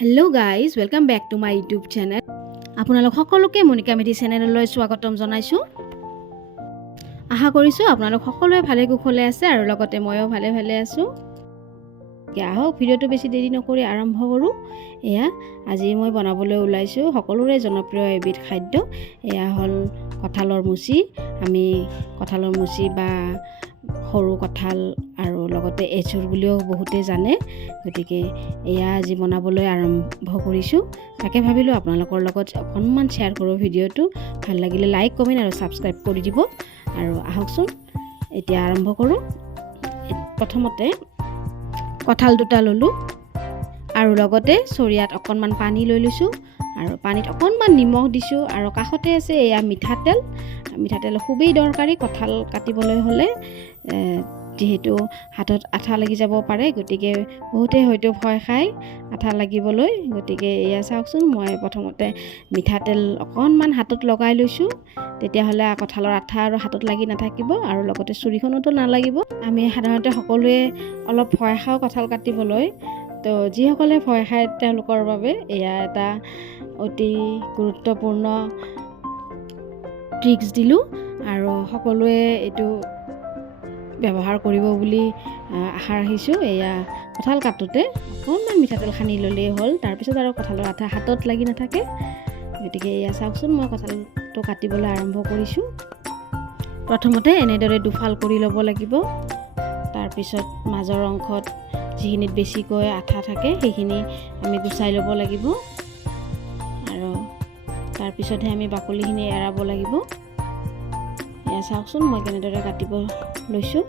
Hello' guys, welcome back to my YouTube channel. আপোনালোক সকলোকে মনিকা মেধি চেনেললৈ স্বাগতম জনাইছোঁ। আশা কৰিছোঁ আপোনালোক সকলোৱে ভালে কুশলে আছে আৰু লগতে ময়ো ভালে আছোঁ। আহক ভিডিঅ'টো বেছি দেৰি নকৰি আৰম্ভ কৰোঁ। এয়া আজি মই বনাবলৈ ওলাইছোঁ সকলোৰে জনপ্ৰিয় এবিধ খাদ্য। এয়া হ'ল কঁঠালৰ মুচি। আমি কঁঠালৰ মুচি বা সৰু কঁঠাল আৰু লগতে এচুৰ বুলিও বহুতে জানে, গতিকে এয়া আজি বনাবলৈ আৰম্ভ কৰিছোঁ। তাকে ভাবিলোঁ আপোনালোকৰ লগত অকণমান শ্বেয়াৰ কৰোঁ ভিডিঅ'টো। ভাল লাগিলে লাইক, কমেণ্ট আৰু ছাবস্ক্ৰাইব কৰি দিব। আৰু আহকচোন এতিয়া আৰম্ভ কৰোঁ। প্ৰথমতে কঁঠাল দুটা ল'লোঁ আৰু লগতে চৰিয়াত অকণমান পানী লৈ লৈছোঁ আৰু পানীত অকণমান নিমখ দিছোঁ আৰু কাষতে আছে এয়া মিঠাতেল। মিঠাতেল খুবেই দৰকাৰী কঁঠাল কাটিবলৈ হ'লে, যিহেতু হাতত আঠা লাগি যাব পাৰে, গতিকে বহুতে হয়তো ভয় খায় আঠা লাগিবলৈ। গতিকে এয়া চাওকচোন, মই প্ৰথমতে মিঠাতেল অকণমান হাতত লগাই লৈছোঁ, তেতিয়াহ'লে কঁঠালৰ আঠা আৰু হাতত লাগি নাথাকিব আৰু লগতে চুৰিখনতো নালাগিব। আমি সাধাৰণতে সকলোৱে অলপ ভয় খাওঁ কঁঠাল কাটিবলৈ, তো যিসকলে ভয় খায় তেওঁলোকৰ বাবে এয়া এটা অতি গুৰুত্বপূৰ্ণ ট্ৰিক্স দিলোঁ আৰু সকলোৱে এইটো ব্যৱহাৰ কৰিব বুলি আশা ৰাখিছোঁ। এয়া কঁঠাল কাটোতে অকণমান মিঠাতেল সানি ল'লেই হ'ল, তাৰপিছত আৰু কঁঠালৰ আঠা হাতত লাগি নাথাকে। গতিকে এয়া চাওকচোন, মই কঁঠালটো কাটিবলৈ আৰম্ভ কৰিছোঁ। প্ৰথমতে এনেদৰে দুফাল কৰি ল'ব লাগিব। তাৰপিছত মাজৰ অংশত যিখিনিত বেছিকৈ আঠা থাকে সেইখিনি আমি গুচাই ল'ব লাগিব আৰু তাৰপিছতহে আমি বাকলিখিনি এৰাব লাগিব। এয়া চাওকচোন, মই কেনেদৰে কাটিব লৈছোঁ।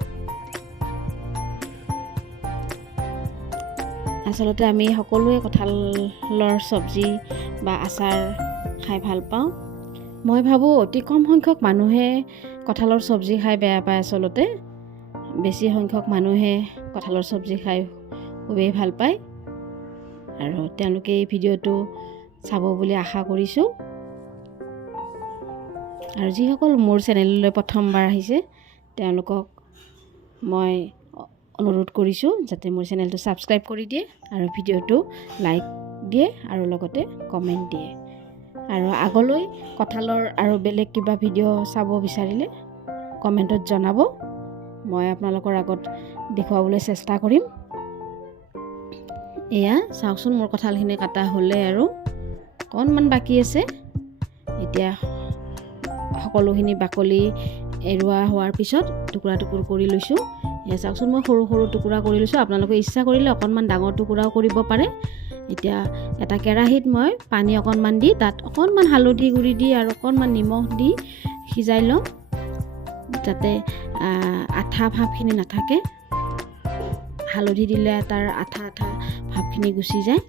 আচলতে আমি সকলোৱে কঁঠালৰ চব্জি বা আচাৰ খাই ভাল পাওঁ। মই ভাবোঁ অতি কম সংখ্যক মানুহে কঁঠালৰ চব্জি খাই বেয়া পায়। আচলতে বেছি সংখ্যক মানুহে কঁঠালৰ চব্জি খাই খুবেই ভাল পায় আৰু তেওঁলোকে এই ভিডিঅ'টো চাব বুলি আশা কৰিছোঁ। আৰু যিসকল মোৰ চেনেললৈ প্ৰথমবাৰ আহিছে তেওঁলোকক মই অনুৰোধ কৰিছোঁ যাতে মোৰ চেনেলটো ছাবস্ক্ৰাইব কৰি দিয়ে আৰু ভিডিঅ'টো লাইক দিয়ে আৰু লগতে কমেণ্ট দিয়ে। আৰু আগলৈ কঁঠালৰ আৰু বেলেগ কিবা ভিডিঅ' চাব বিচাৰিলে কমেণ্টত জনাব, মই আপোনালোকৰ আগত দেখুৱাবলৈ চেষ্টা কৰিম। এয়া চাওকচোন, মোৰ কঁঠালখিনি কাটা হ'লে আৰু অকণমান বাকী আছে। এতিয়া সকলোখিনি বাকলি এৰুৱা হোৱাৰ পিছত টুকুৰা কৰি লৈছোঁ। এয়া চাওকচোন, মই সৰু সৰু টুকুৰা কৰি লৈছোঁ। আপোনালোকে ইচ্ছা কৰিলে অকণমান ডাঙৰ টুকুৰাও কৰিব পাৰে। এতিয়া এটা কেৰাহীত মই পানী অকণমান দি তাত অকণমান হালধি গুড়ি দি আৰু অকণমান নিমখ দি সিজাই লওঁ, যাতে আঠা ভাৱখিনি নাথাকে। হালধি দিলে তাৰ আঠা ভাৱখিনি গুচি যায়।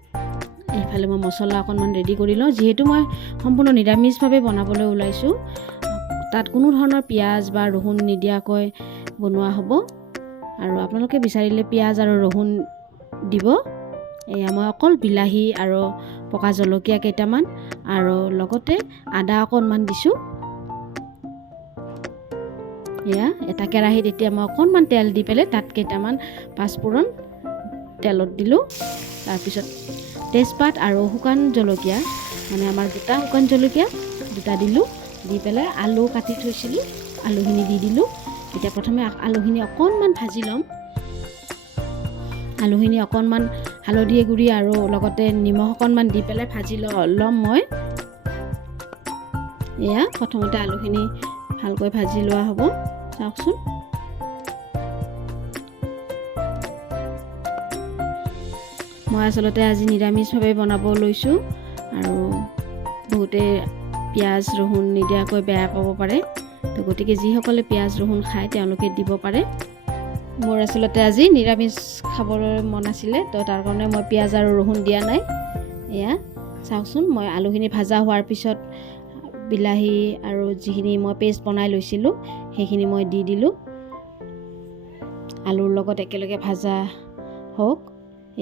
এইফালে মই মছলা অকণমান ৰেডি কৰি লওঁ। যিহেতু মই সম্পূৰ্ণ নিৰামিষভাৱে বনাবলৈ ওলাইছোঁ, তাত কোনো ধৰণৰ পিঁয়াজ বা ৰহুন নিদিয়াকৈ বনোৱা হ'ব আৰু আপোনালোকে বিচাৰিলে পিঁয়াজ আৰু ৰহুন দিব। এয়া মই অকল বিলাহী আৰু পকা জলকীয়া কেইটামান আৰু লগতে আদা অকণমান দিছোঁ। এয়া এটা কেৰাহীত এতিয়া মই অকণমান তেল দি পেলাই তাত কেইটামান পাঁচফোৰণ তেলত দিলোঁ। তাৰপিছত তেজপাত আৰু শুকান জলকীয়া, মানে আমাৰ গোটা শুকান জলকীয়া দুটা দিলোঁ। দি পেলাই আলু কাটি থৈছিলোঁ, আলুখিনি দি দিলোঁ। এতিয়া প্ৰথমে আলুখিনি অকণমান ভাজি ল'ম। আলুখিনি অকণমান হালধি গুড়ি আৰু লগতে নিমখ অকণমান দি পেলাই ভাজি ল'ম মই। এয়া প্ৰথমতে আলুখিনি ভালকৈ ভাজি লোৱা হ'ব। চাওকচোন, মই আচলতে আজি নিৰামিষভাৱে বনাব লৈছোঁ আৰু বহুতে পিঁয়াজ ৰহুন নিদিয়াকৈ বেয়া পাব পাৰে, তো গতিকে যিসকলে পিঁয়াজ ৰহুন খায় তেওঁলোকে দিব পাৰে। মোৰ আচলতে আজি নিৰামিষ খাবলৈ মন আছিলে, তো তাৰ কাৰণে মই পিঁয়াজ আৰু ৰহুন দিয়া নাই। এয়া চাওকচোন, মই আলুখিনি ভাজা হোৱাৰ পিছত বিলাহী আৰু যিখিনি মই পেষ্ট বনাই লৈছিলোঁ সেইখিনি মই দি দিলোঁ। আলুৰ লগত একেলগে ভাজা হওক।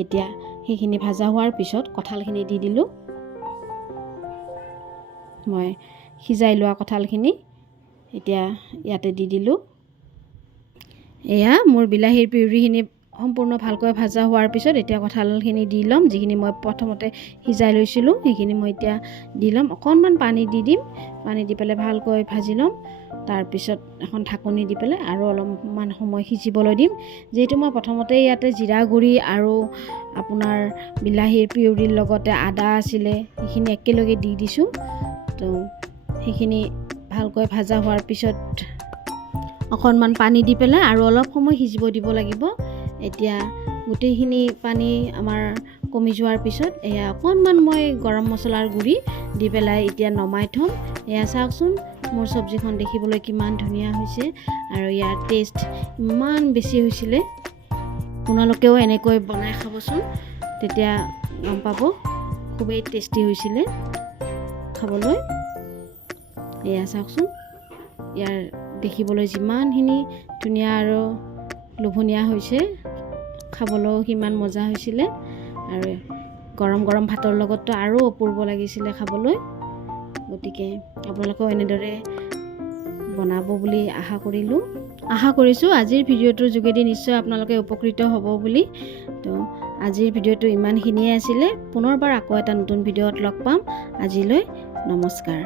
এতিয়া সেইখিনি ভাজা হোৱাৰ পিছত কঁঠালখিনি দি দিলোঁ। মই সিজাই লোৱা কঁঠালখিনি এতিয়া ইয়াতে দি দিলোঁ। এয়া মোৰ বিলাহীৰ পিউৰিখিনি সম্পূৰ্ণ ভালকৈ ভাজা হোৱাৰ পিছত এতিয়া কঁঠালখিনি দি ল'ম। যিখিনি মই প্ৰথমতে সিজাই লৈছিলোঁ সেইখিনি মই এতিয়া দি ল'ম। অকণমান পানী দি দিম, পানী দি পেলাই ভালকৈ ভাজি ল'ম। তাৰপিছত এখন ঢাকনি দি পেলাই আৰু অলপমান সময় সিজিবলৈ দিম। যিহেতু মই প্ৰথমতে ইয়াতে জিৰা গুড়ি আৰু আপোনাৰ বিলাহীৰ পিউৰিৰ লগতে আদা আছিলে সেইখিনি একেলগে দি দিছোঁ। তো সেইখিনি ভালকৈ ভাজা হোৱাৰ পিছত অকণমান পানী দি পেলাই আৰু অলপ সময় সিজিব দিব লাগিব। এতিয়া গোটেইখিনি পানী আমাৰ কমি যোৱাৰ পিছত এয়া অকণমান মই গৰম মছলাৰ গুড়ি দি পেলাই এতিয়া নমাই থ'ম। এয়া চাওকচোন মোৰ চব্জিখন দেখিবলৈ কিমান ধুনীয়া হৈছে আৰু ইয়াৰ টেষ্ট ইমান বেছি হৈছিলে। আপোনালোকেও এনেকৈ বনাই খাবচোন, তেতিয়া গম পাব খুবেই টেষ্টি হৈছিলে খাবলৈ। এয়া চাওকচোন ইয়াৰ দেখিবলৈ যিমানখিনি ধুনীয়া আৰু লোভনীয়া হৈছে, খাবলৈও সিমান মজা হৈছিলে আৰু গৰম গৰম ভাতৰ লগততো আৰু অপূৰ্ব লাগিছিলে খাবলৈ। গতিকে আপোনালোকেও এনেদৰে বনাব বুলি আশা কৰিছোঁ। আজিৰ ভিডিঅ'টোৰ যোগেদি নিশ্চয় আপোনালোকে উপকৃত হ'ব বুলি। তো আজিৰ ভিডিঅ'টো ইমানখিনিয়ে আছিলে। পুনৰবাৰ আকৌ এটা নতুন ভিডিঅ'ত লগ পাম। আজিলৈ নমস্কাৰ।